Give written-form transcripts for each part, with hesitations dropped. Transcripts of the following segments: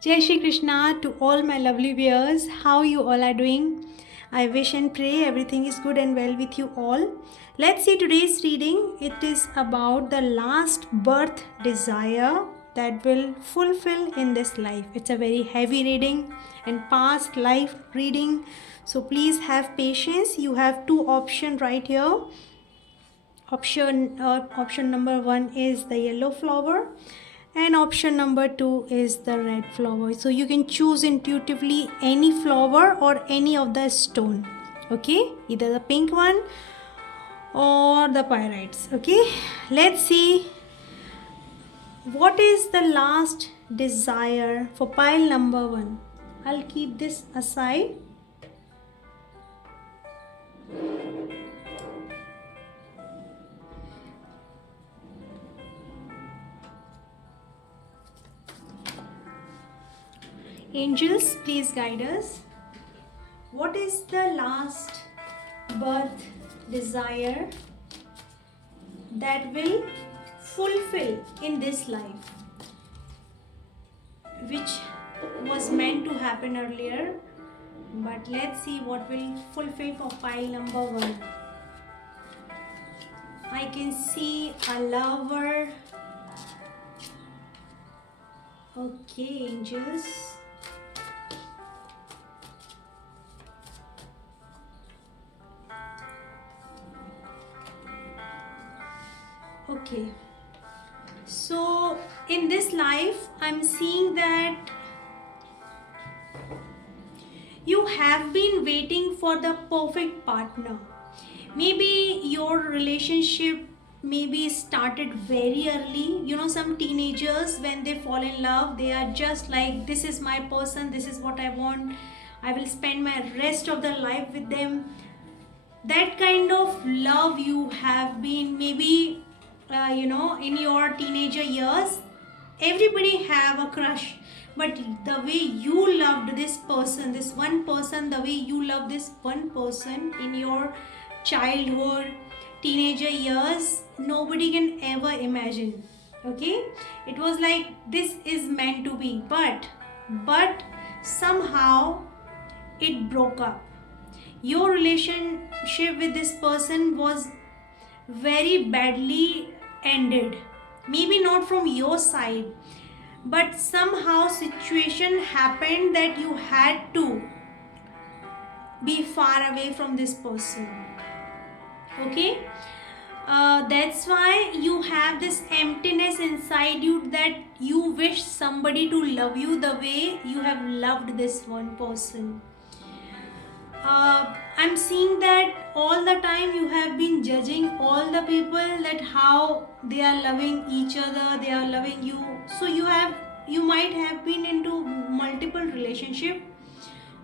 Jai Shri Krishna to all my lovely viewers. How you all are doing? I wish and pray everything is good and well with you all. Let's see today's reading. It is about the last birth desire that will fulfill in this life. It's a very heavy reading and past life reading. So please have patience. You have two options right here. Option number 1 is the yellow flower and option number 2 is the red flower. So you can choose intuitively any flower or any of the stone, okay, either the pink one or the pyrites. Okay, let's see what is the last desire for pile number 1. I'll keep this aside. Angels, please guide us. What is the last birth desire that will fulfill in this life, which was meant to happen earlier, but let's see what will fulfill for pile number 1. I can see a lover. Okay, angels. Okay, so in this life I'm seeing that you have been waiting for the perfect partner. Maybe your relationship maybe started very early. You know, some teenagers, when they fall in love, they are just like, this is my person, this is what I want, I will spend my rest of the life with them. That kind of love you have been maybe in your teenager years. Everybody have a crush, but the way you loved this person, this one person, the way you love this one person in your childhood, teenager years, nobody can ever imagine. Okay, it was like this is meant to be, but somehow it broke up. Your relationship with this person was very badly ended. Maybe not from your side, but somehow situation happened that you had to be far away from this person. Okay, that's why you have this emptiness inside you, that you wish somebody to love you the way you have loved this one person. I'm seeing that all the time you have been judging all the people, that how they are loving each other, they are loving you. So you might have been into multiple relationship,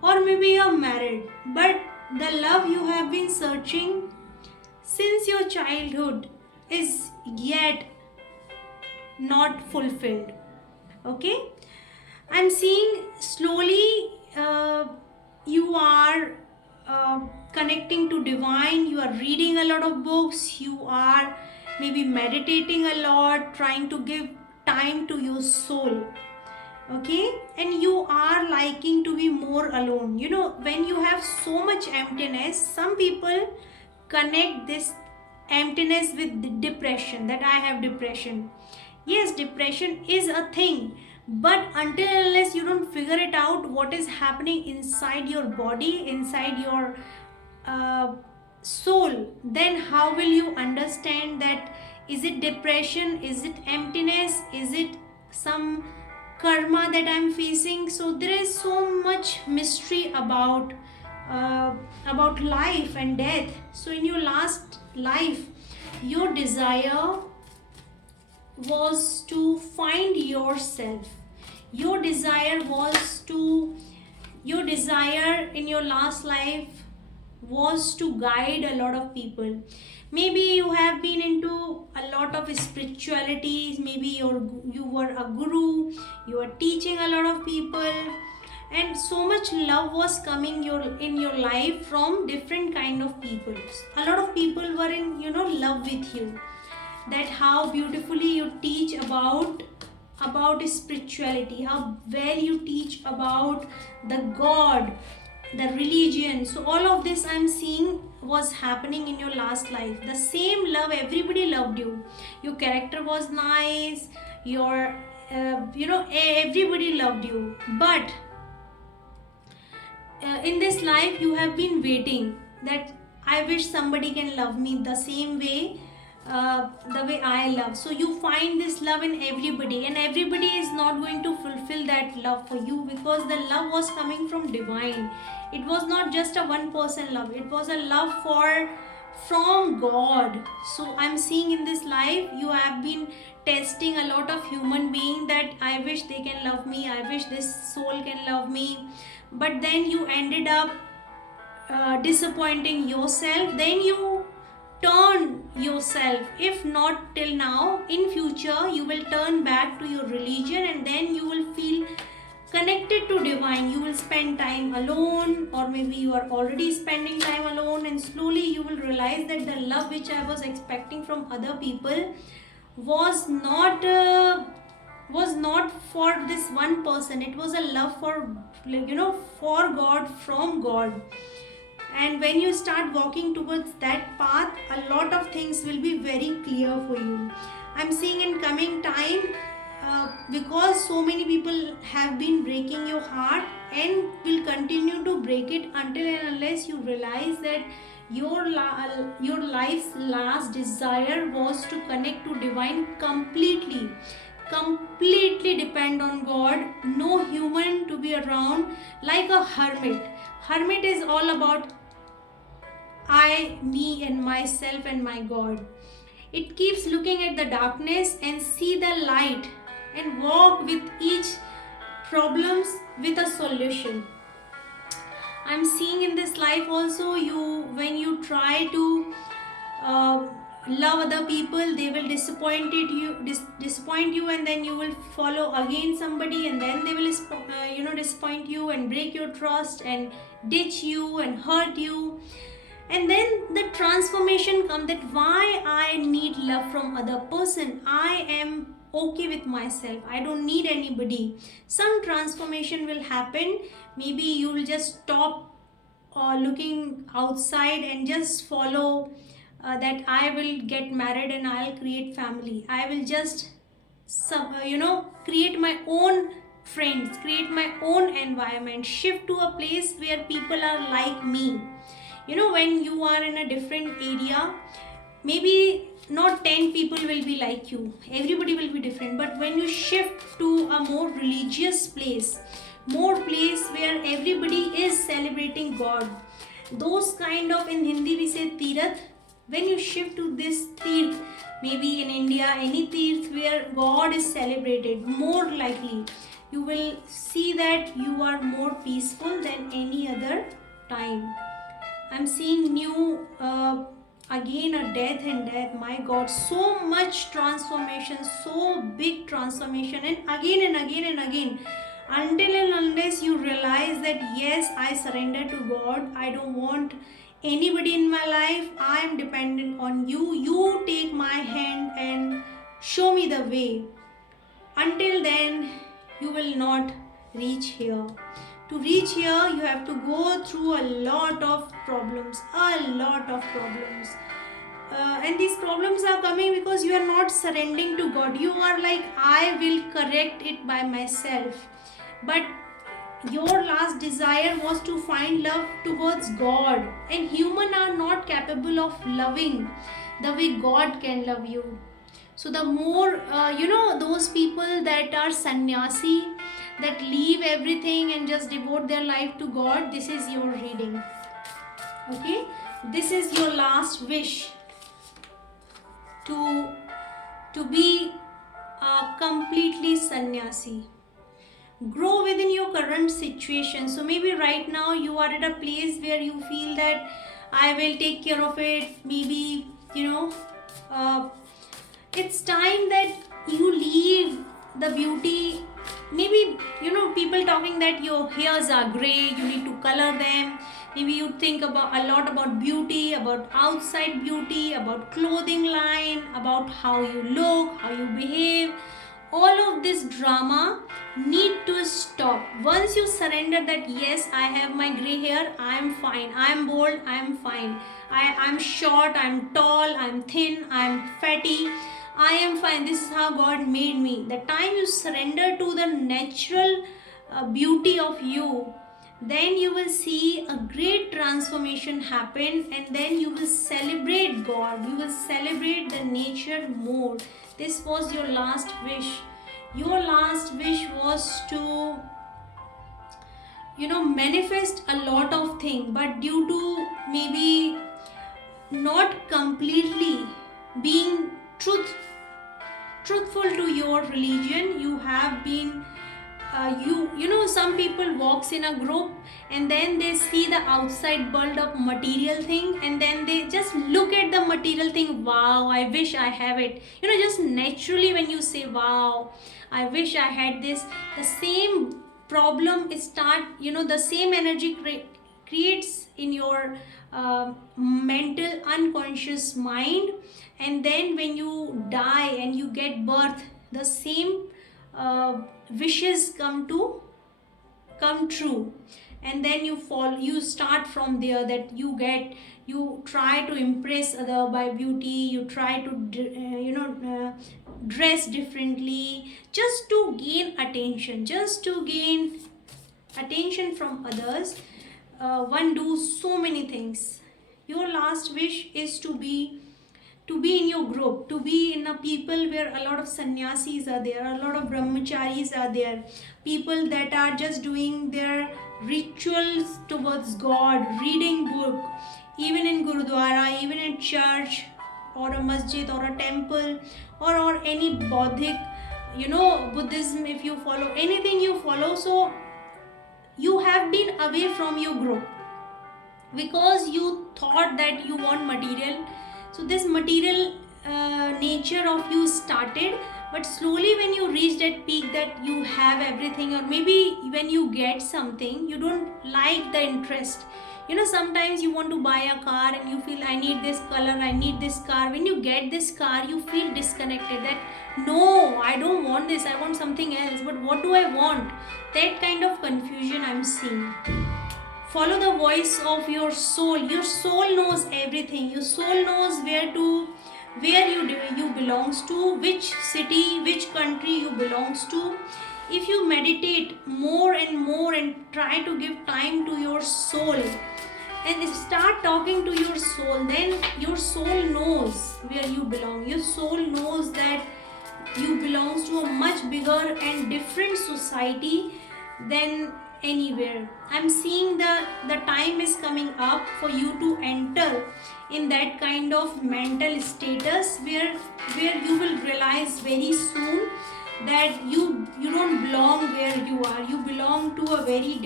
or maybe you're married, but the love you have been searching since your childhood is yet not fulfilled. Okay, I'm seeing slowly you are connecting to divine. You are reading a lot of books, you are maybe meditating a lot, trying to give time to your soul. Okay, and you are liking to be more alone. You know, when you have so much emptiness, some people connect this emptiness with depression, that I have depression. Yes, depression is a thing, but until unless you don't figure it out what is happening inside your body, inside your soul, then how will you understand that is it depression, is it emptiness, is it some karma that I'm facing? So there is so much mystery about life and death. So in your last life, your desire was to find yourself. Your desire in your last life was to guide a lot of people. Maybe you have been into a lot of spirituality, maybe you were a guru, you were teaching a lot of people, and so much love was coming in your life from different kind of people. A lot of people were in love with you, that how beautifully you teach about about spirituality, how well you teach about the God, the religion. So all of this I'm seeing was happening in your last life. The same love, everybody loved you, your character was nice, your everybody loved you. But in this life you have been waiting that I wish somebody can love me the same way, the way I love. So you find this love in everybody, and everybody is not going to fulfill that love for you, because the love was coming from divine. It was not just a one person love, it was a love from God. So I'm seeing in this life you have been testing a lot of human being, that I wish they can love me, I wish this soul can love me. But then you ended up disappointing yourself. Then you turn yourself, if not till now, in future you will turn back to your religion, and then you will feel connected to divine. You will spend time alone, or maybe you are already spending time alone, and slowly you will realize that the love which I was expecting from other people was not for this one person. It was a love for, for God, from God. And when you start walking towards that path, a lot of things will be very clear for you. I'm seeing in coming time, because so many people have been breaking your heart and will continue to break it until and unless you realize that your life's last desire was to connect to divine completely. Completely depend on God, no human to be around, like a hermit. Hermit is all about I, me, and myself and my God. It keeps looking at the darkness and see the light, and walk with each problems with a solution. I'm seeing in this life also, when you try to love other people, they will disappoint you, and then you will follow again somebody, and then they will disappoint you and break your trust and ditch you and hurt you. And then the transformation comes, that why I need love from other person. I am okay with myself, I don't need anybody. Some transformation will happen. Maybe you will just stop looking outside and just follow that I will get married and I'll create family. I will just create my own friends, create my own environment, shift to a place where people are like me. When you are in a different area, maybe not 10 people will be like you, everybody will be different. But when you shift to a more religious place, more place where everybody is celebrating God, those kind of, in Hindi we say tirath, when you shift to this tirth, maybe in India, any tirth where God is celebrated, more likely you will see that you are more peaceful than any other time. I'm seeing new, again a death and death. My God, so much transformation, so big transformation, and again and again and again, until and unless you realize that yes, I surrender to God, I don't want anybody in my life, I am dependent on you. You take my hand and show me the way. Until then, you will not reach here. To reach here, you have to go through a lot of problems, and these problems are coming because you are not surrendering to God. You are like, I will correct it by myself. But your last desire was to find love towards God, and humans are not capable of loving the way God can love you. So the more, those people that are sannyasi, that leave everything and just devote their life to God, this is your reading. Okay, this is your last wish, to be completely sannyasi. Grow within your current situation. So maybe right now you are at a place where you feel that I will take care of it. Maybe it's time that you leave the beauty. Maybe people talking that your hairs are gray, you need to color them. Maybe you think about a lot about beauty, about outside beauty, about clothing line, about how you look, how you behave. all of this drama need to stop. Once you surrender that yes, I have my gray hair, I am fine, I am bold, I am fine, I'm short, I'm tall, I'm thin, I'm fatty, I am fine, this is how God made me. The time you surrender to the natural beauty of you, then you will see a great transformation happen, and then you will celebrate God, you will celebrate the nature more. This was your last wish. Your last wish was to manifest a lot of things, but due to maybe not completely being truthful to your religion, you have been some people walks in a group and then they see the outside world of material thing, and then they just look at the material thing. Wow, I wish I have it. Just naturally when you say wow, I wish I had this, the same problem start, the same energy creates in your mental unconscious mind, and then when you die and you get birth, the same wishes come true, and then you start from there, that you try to impress other by beauty, you try to dress differently just to gain attention, from others. One do so many things. Your last wish is to be in your group, to be in a people where a lot of sannyasis are there, a lot of brahmacharis are there, people that are just doing their rituals towards God, reading book, even in gurudwara, even in church or a masjid or a temple, or any Buddhic, Buddhism, if you follow, anything you follow. So you have been away from your group because you thought that you want material. So this material nature of you started, but slowly when you reach that peak that you have everything, or maybe when you get something, you don't like the interest. Sometimes you want to buy a car and you feel, I need this color, I need this car. When you get this car, you feel disconnected, that no, I don't want this, I want something else. But what do I want? That kind of confusion I'm seeing. Follow the voice of your soul. Your soul knows everything. Your soul knows where you belongs to, which city, which country you belongs to. If you meditate more and more and try to give time to your soul and start talking to your soul, then your soul knows where you belong. Your soul knows that you belongs to a much bigger and different society than anywhere. I'm seeing the time is coming up for you to enter in that kind of mental status where you will realize very soon that you don't belong where you are. You belong to a very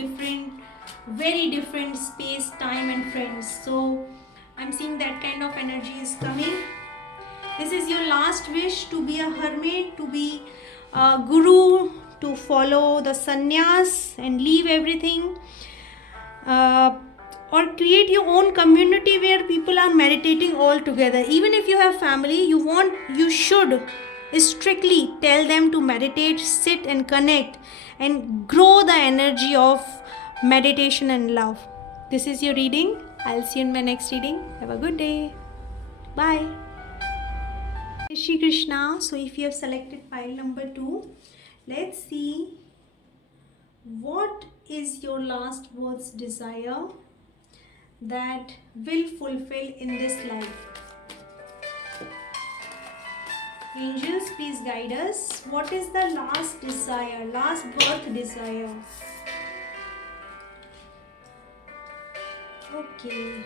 different space, time and friends. So I'm seeing that kind of energy is coming. This is your last wish, to be a hermit, to be a guru, to follow the sannyas and leave everything, or create your own community where people are meditating all together. Even if you have family, you should strictly tell them to meditate, sit and connect and grow the energy of meditation and love. This is your reading. I'll see you in my next reading. Have a good day. Bye. Shri Krishna. So if you have selected pile number 2, let's see what is your last words desire that will fulfill in this life. Angels, please guide us. What is the last desire, last birth desire? Okay.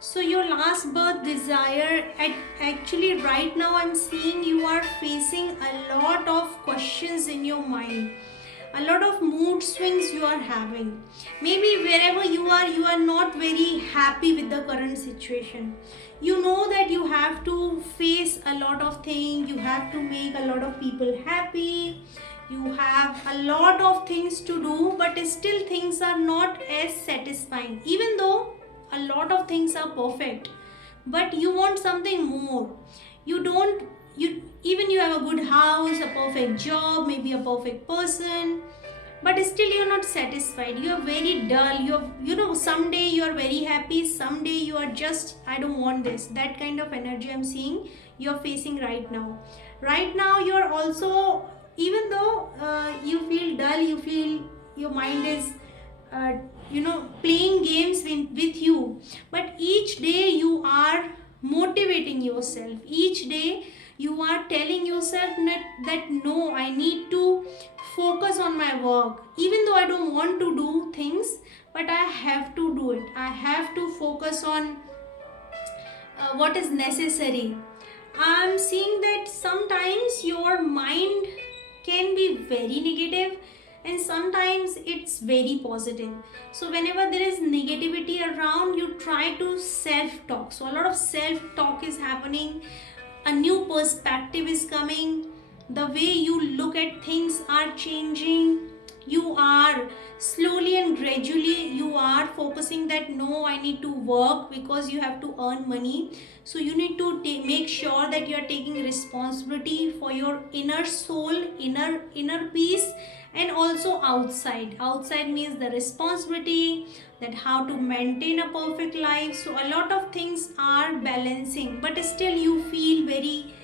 So your last birth desire, actually right now I'm seeing you are facing a lot of questions in your mind. A lot of mood swings you are having. Maybe wherever you are not very happy with the current situation. You know that you have to face a lot of things. You have to make a lot of people happy. You have a lot of things to do, but still things are not as satisfying. Even though a lot of things are perfect, but you want something more. You don't, you have a good house, a perfect job, maybe a perfect person, but still you're not satisfied. You are very dull. Someday you are very happy, someday you are just, I don't want this. That kind of energy I'm seeing you're facing right now. Right now you're also, even though you feel dull, you feel your mind is playing games with you, but each day you are motivating yourself. Each day you are telling yourself that no, I need to focus on my work, even though I don't want to do things, but I have to do it. I have to focus on what is necessary. I'm seeing that sometimes your mind can be very negative and sometimes it's very positive. So whenever there is negativity around, you try to self-talk. So a lot of self-talk is happening, a new perspective is coming, the way you look at things are changing. You are slowly and gradually you are focusing that no, I need to work because you have to earn money. So you need to make sure that you are taking responsibility for your inner soul, inner peace, and also outside means the responsibility, that how to maintain a perfect life. So a lot of things are balancing, but still you feel very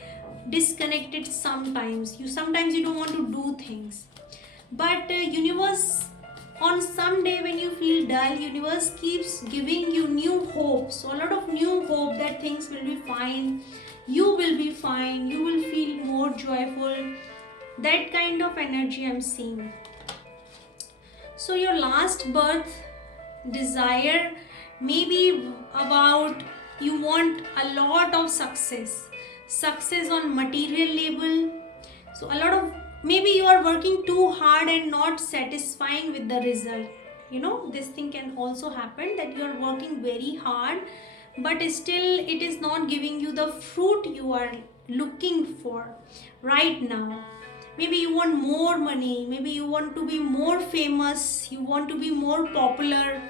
disconnected. Sometimes you don't want to do things, but universe, on some day when you feel dull, universe keeps giving you new hope. So a lot of new hope that things will be fine, you will be fine, you will feel more joyful. That kind of energy I'm seeing. So your last birth desire may be about, you want a lot of success on material level. So a lot of, maybe you are working too hard and not satisfying with the result. This thing can also happen, that you are working very hard but still it is not giving you the fruit you are looking for right now. Maybe you want more money, maybe you want to be more famous, you want to be more popular.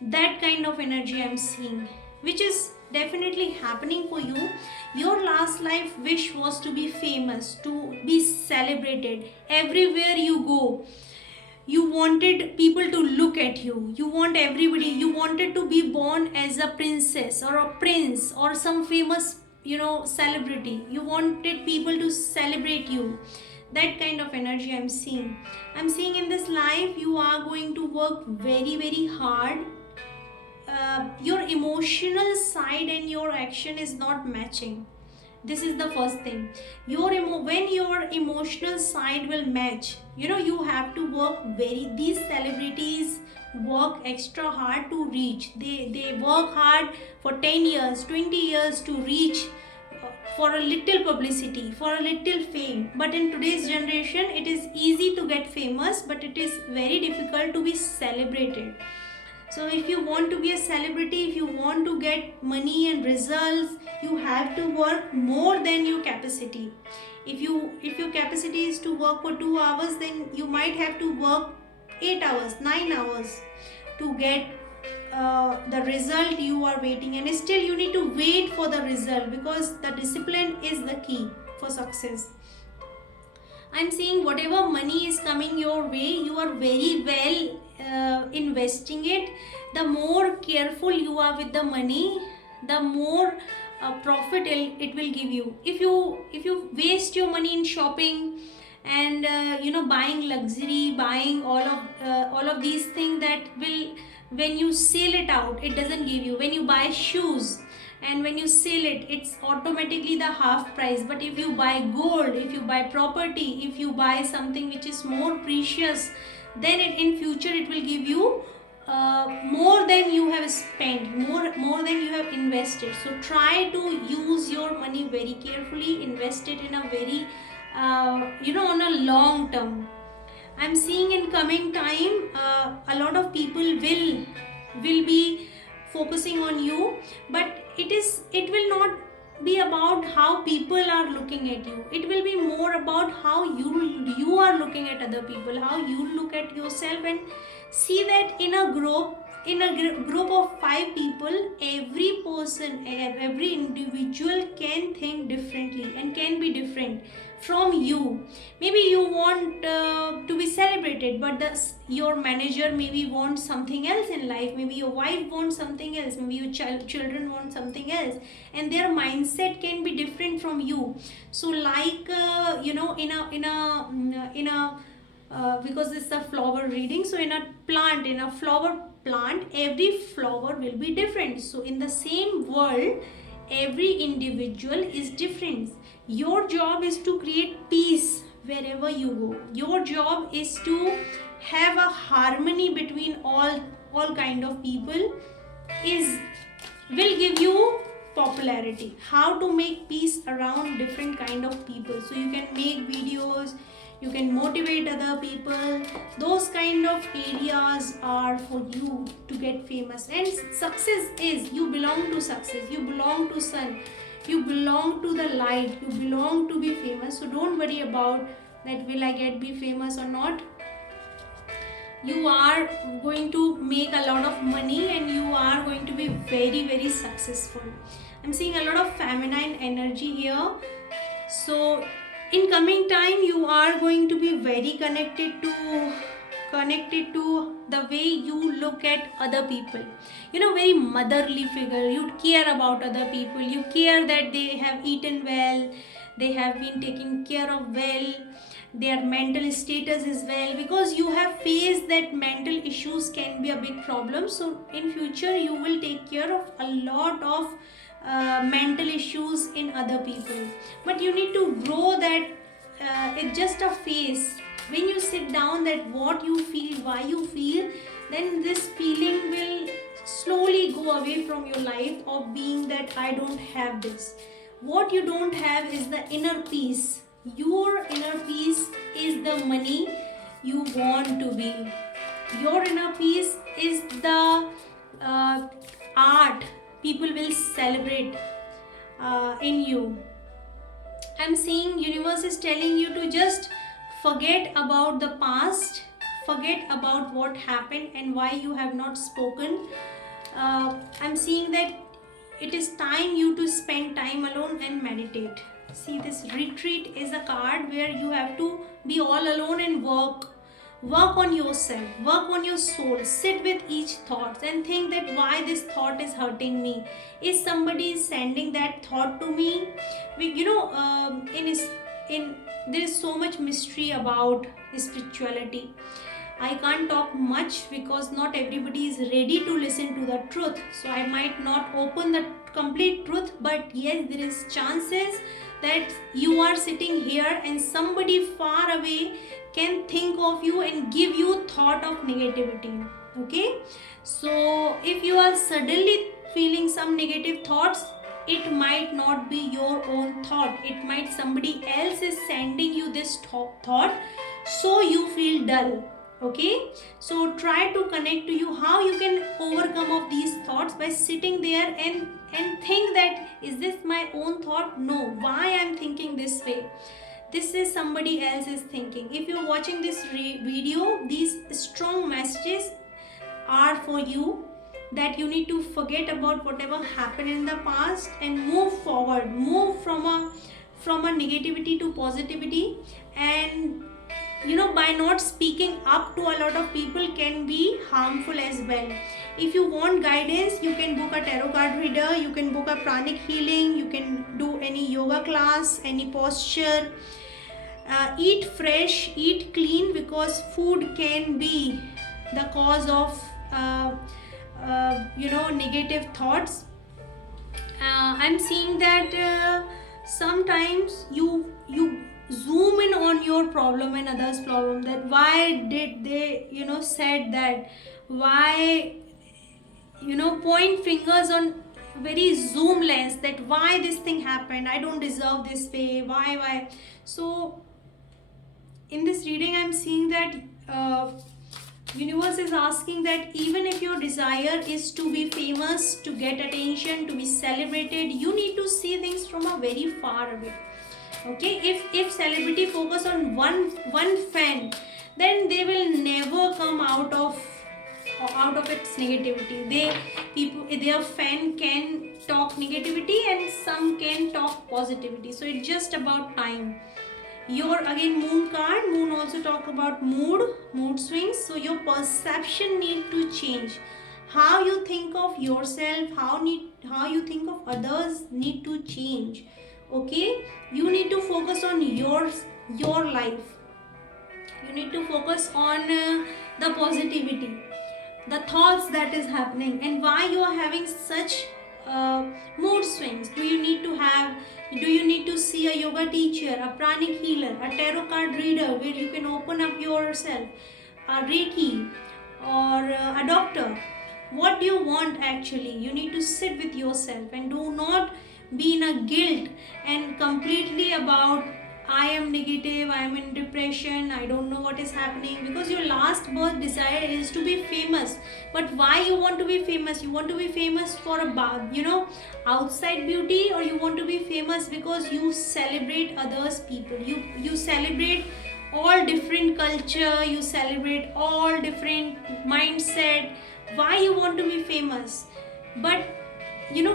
That kind of energy I'm seeing, which is definitely happening for you. Your last life wish was to be famous, to be celebrated everywhere you go. You wanted people to look at you, you wanted to be born as a princess or a prince or some famous celebrity. You wanted people to celebrate you. That kind of energy I'm seeing in this life. You are going to work very, very hard. Your emotional side and your action is not matching. This is the first thing. When your emotional side will match, you have to work these celebrities work extra hard to reach. They work hard for 10 years, 20 years to reach for a little publicity, for a little fame. But in today's generation, it is easy to get famous, but it is very difficult to be celebrated. So if you want to be a celebrity, if you want to get money and results, you have to work more than your capacity. If your capacity is to work for 2 hours, then you might have to work 8 hours, 9 hours to get the result you are waiting. And still you need to wait for the result, because the discipline is the key for success. I'm seeing whatever money is coming your way, you are very well investing it. The more careful you are with the money, the more profit it will give you. If you waste your money in shopping and buying luxury, buying all of these things that will, when you sell it out, it doesn't give you. When you buy shoes and when you sell it, it's automatically the half price. But if you buy gold, if you buy property, if you buy something which is more precious, then in future it will give you more than you have spent, more than you have invested. So try to use your money very carefully, invest it in a very on a long term. I'm seeing in coming time a lot of people will be focusing on you, but it will not be about how people are looking at you. It will be more about how you are looking at other people, how you look at yourself, and see that in a group in a group of 5 people, every person, every individual can think differently and can be different from you. Maybe you want to be celebrated, but your manager maybe wants something else in life. Maybe your wife wants something else. Maybe your children want something else, and their mindset can be different from you. So like because this is a flower reading, so in a flower plant, every flower will be different. So in the same world, every individual is different. Your job is to create peace wherever you go. Your job is to have a harmony between all kind of people, is will give you popularity. How to make peace around different kind of people. So you can make videos, you can motivate other people. Those kind of areas are for you to get famous. And success is, you belong to success, you belong to sun, you belong to the light, you belong to be famous. So don't worry about that, will I be famous or not. You are going to make a lot of money and you are going to be very, very successful. I'm seeing a lot of feminine energy here. So in coming time, you are going to be very connected to the way you look at other people. Very motherly figure. You care about other people. You care that they have eaten well, they have been taken care of well, their mental status is well, because you have faced that mental issues can be a big problem. So in future, you will take care of a lot of mental issues in other people, but you need to grow that. It's just a phase. When you sit down that what you feel, why you feel, then this feeling will slowly go away from your life of being that I don't have this. What you don't have is the inner peace. Your inner peace is the money you want to be. Your inner peace is the art people will celebrate in you. I'm seeing universe is telling you to just forget about the past, forget about what happened and why you have not spoken. I'm seeing that it is time you to spend time alone and meditate. See, this retreat is a card where you have to be all alone and work on yourself, work on your soul, sit with each thought and think that why this thought is hurting me. Is somebody sending that thought to me? There is so much mystery about spirituality. I can't talk much because not everybody is ready to listen to the truth. So I might not open the complete truth, but yes, there is chances that you are sitting here and somebody far away can think of you and give you thought of negativity. Okay, so if you are suddenly feeling some negative thoughts, it might not be your own thought. It might somebody else is sending you this thought, so you feel dull. Okay, so try to connect to you how you can overcome of these thoughts by sitting there and think that is this my own thought? No, why I'm thinking this way? This is somebody else's thinking. If you're watching this video, these strong messages are for you, that you need to forget about whatever happened in the past and move forward, move from a negativity to positivity. And by not speaking up to a lot of people can be harmful as well. If you want guidance, you can book a tarot card reader, you can book a pranic healing, you can do any yoga class, any posture. Eat fresh, eat clean, because food can be the cause of negative thoughts. I'm seeing that sometimes you zoom in on your problem and others' problem, that why did they said that, why point fingers on very zoom lens, that why this thing happened, I don't deserve this way, why. So in this reading, I'm seeing that universe is asking that even if your desire is to be famous, to get attention, to be celebrated, you need to see things from a very far away. Okay, if celebrity focus on one fan, then they will never come out of out of its negativity. Their fan can talk negativity and some can talk positivity, so it's just about time. Your again moon card, moon also talk about mood swings, so your perception need to change. How you think of yourself, how you think of others need to change. Okay, you need to focus on your life. You need to focus on the positivity, the thoughts that is happening, and why you are having such mood swings. Do you need to see a yoga teacher, a pranic healer, a tarot card reader where you can open up yourself, a reiki, or a doctor? What do you want actually? You need to sit with yourself and do not be in a guilt and completely about I am negative, I am in depression, I don't know what is happening, because your last birth desire is to be famous. But why you want to be famous? You want to be famous for outside beauty, or you want to be famous because you celebrate others people. You celebrate all different culture, you celebrate all different mindset. Why you want to be famous? But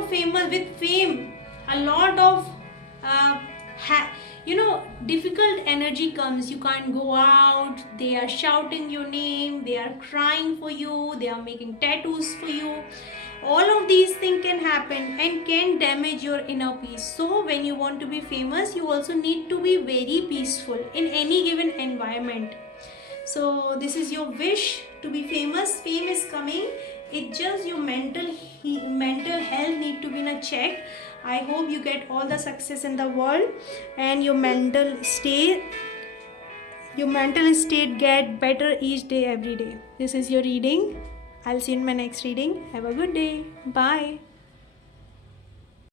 famous, with fame, a lot of difficult energy comes. You can't go out, they are shouting your name, they are crying for you, they are making tattoos for you. All of these things can happen and can damage your inner peace. So when you want to be famous, you also need to be very peaceful in any given environment. So this is your wish to be famous. Fame is coming. It's just your mental health need to be in a check. I hope you get all the success in the world and your mental state get better each day, every day. This is your reading. I'll see you in my next reading. Have a good day. Bye.